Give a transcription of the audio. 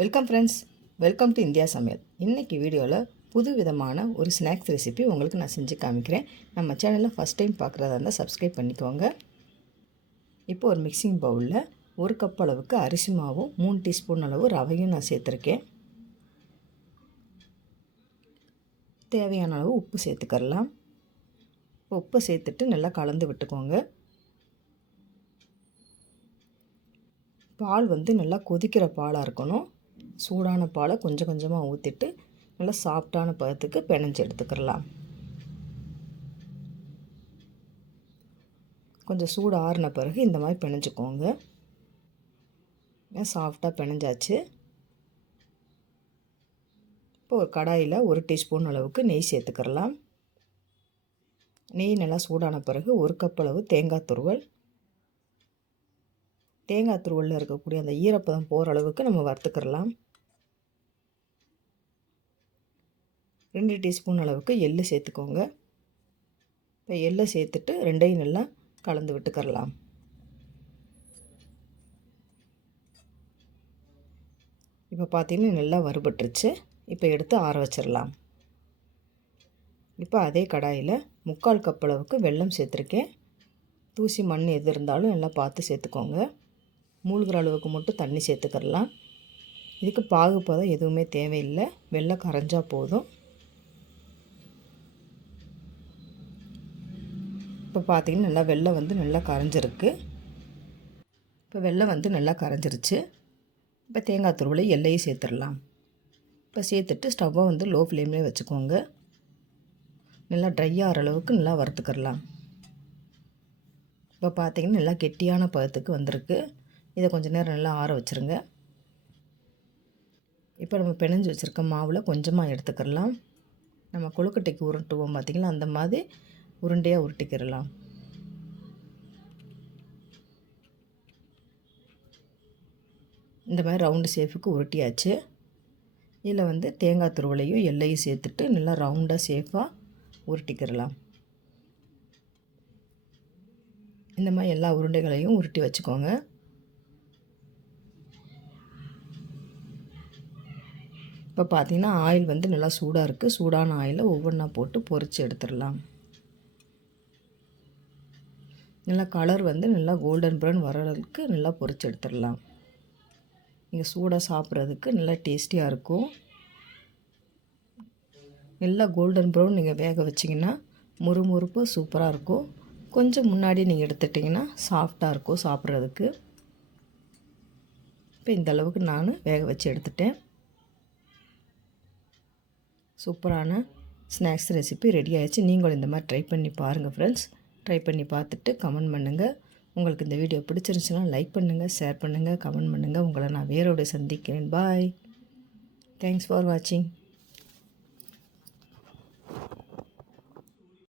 Welcome friends, welcome to India சமையல். இன்றைக்கி வீடியோவில் புது விதமான ஒரு ஸ்நாக்ஸ் ரெசிபி உங்களுக்கு நான் செஞ்சு காமிக்கிறேன். நம்ம சேனலில் ஃபஸ்ட் டைம் பார்க்குறதா இருந்தால் சப்ஸ்கிரைப் பண்ணிக்கோங்க. இப்போ ஒரு மிக்சிங் பவுலில் 1 கப் அளவுக்கு அரிசி மாவும் 3 டீஸ்பூன் அளவு ரவையும் நான் சேர்த்துருக்கேன். தேவையான அளவு உப்பு சேர்த்துக்கலாம். உப்பை சேர்த்துட்டு நல்லா கலந்து விட்டுக்கோங்க. பால் நல்லா கொதிக்கிற பாலாக இருக்கணும். சூடான பாலை கொஞ்சம் கொஞ்சமாக ஊற்றிட்டு நல்லா சாஃப்டான பதத்துக்கு பிணைஞ்சு எடுத்துக்கலாம். கொஞ்சம் சூடு ஆறின பிறகு இந்த மாதிரி பிணைஞ்சிக்கோங்க. சாஃப்டாக பிணைஞ்சாச்சு. இப்போ ஒரு கடாயில் 1 டீஸ்பூன் அளவுக்கு நெய் சேர்த்துக்கலாம். நெய் நல்லா சூடான பிறகு 1 கப் அளவு தேங்காய் துருவல். தேங்காய் துருவலில் இருக்கக்கூடிய அந்த ஈரப்பதம் போகிற அளவுக்கு நம்ம வறுத்துக்கிறலாம். 2 டீஸ்பூன் அளவுக்கு எள்ளு சேர்த்துக்கோங்க. இப்போ எள்ளை சேர்த்துட்டு ரெண்டையும் நல்லா கலந்து விட்டுக்கிறலாம். இப்போ பார்த்தீங்கன்னா நல்லா வறுபட்டுருச்சு. இப்போ எடுத்து ஆற வச்சிடலாம். இப்போ அதே கடாயில் 3/4 கப் அளவுக்கு வெல்லம் சேர்த்துருக்கேன். தூசி மண் எது இருந்தாலும் நல்லா பார்த்து சேர்த்துக்கோங்க. மூழ்கிற அளவுக்கு மட்டும் தண்ணி சேர்த்துக்கிறலாம். இதுக்கு பாகுபதம் எதுவுமே தேவையில்லை, வெல்லம் கரைஞ்சா போதும். இப்போ பார்த்திங்கன்னா நல்லா வெல்லம் நல்லா கரைஞ்சிருக்கு. இப்போ வெல்லம் நல்லா கரைஞ்சிருச்சு. இப்போ தேங்காய் துருவலை எல்லையும் சேர்த்துடலாம். இப்போ சேர்த்துட்டு ஸ்டவ்வை லோ ஃப்ளேம்லேயே வச்சுக்கோங்க. நல்லா ட்ரை ஆகிற அளவுக்கு நல்லா வறுத்துக்கிறலாம். இப்போ பார்த்திங்கன்னா நல்லா கெட்டியான பதத்துக்கு வந்திருக்கு. இதை கொஞ்சம் நேரம் நல்லா ஆற வச்சுருங்க. இப்போ நம்ம பிணைஞ்சு வச்சுருக்க மாவில் கொஞ்சமாக எடுத்துக்கிறலாம். நம்ம கொழுக்கட்டைக்கு உருட்டுவோம் பார்த்திங்களா, அந்த மாதிரி உருண்டையாக உருட்டிக்கிறலாம். இந்த மாதிரி ரவுண்டு ஷேப்புக்கு உருட்டியாச்சு. இதில் தேங்காய் துருவலையும் எல்லையும் சேர்த்துட்டு நல்லா ரவுண்டாக ஷேப்பாக உருட்டிக்கிறலாம். இந்த மாதிரி எல்லா உருண்டைகளையும் உருட்டி வச்சுக்கோங்க. இப்போ பார்த்திங்கன்னா ஆயில் நல்லா சூடாக இருக்குது. சூடான ஆயிலை ஒவ்வொன்றா போட்டு பொரித்து எடுத்துடலாம். நல்லா கலர் நல்லா கோல்டன் ப்ரௌன் வர அளவுக்கு நல்லா பொரித்து எடுத்துடலாம். நீங்கள் சூடாக சாப்பிட்றதுக்கு நல்லா டேஸ்டியாக இருக்கும். நல்லா கோல்டன் ப்ரௌன் நீங்கள் வேக வச்சிங்கன்னா முறுமுறுப்பு சூப்பராக இருக்கும். கொஞ்சம் முன்னாடி நீங்கள் எடுத்துட்டிங்கன்னா சாஃப்டாக இருக்கும் சாப்பிட்றதுக்கு. இப்போ இந்த அளவுக்கு நான் வேக வச்சு எடுத்துட்டேன். சூப்பரான ஸ்நாக்ஸ் ரெசிபி ரெடி ஆகிடுச்சு. நீங்களும் இந்த மாதிரி ட்ரை பண்ணி பாருங்கள் ஃப்ரெண்ட்ஸ். ட்ரை பண்ணி பார்த்துட்டு கமெண்ட் பண்ணுங்கள். உங்களுக்கு இந்த வீடியோ பிடிச்சிருந்துச்சுன்னா லைக் பண்ணுங்கள், ஷேர் பண்ணுங்கள், கமெண்ட் பண்ணுங்கள். உங்களை நான் வேறோட சந்திக்கிறேன். பாய். தேங்க்ஸ் ஃபார் வாட்சிங்.